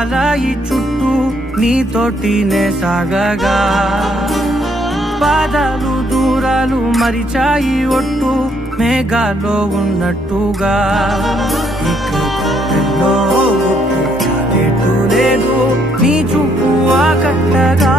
వాలాయి చుట్టూ నీతోటినే సాగగా పాదాలు దూరాలు మరిచాయి ఒట్టు మేఘాల్లో ఉన్నట్టుగా ఇక గుట్టెల్లో గుట్టు చాలేటు లేదు నీ చూపు ఆకట్టగా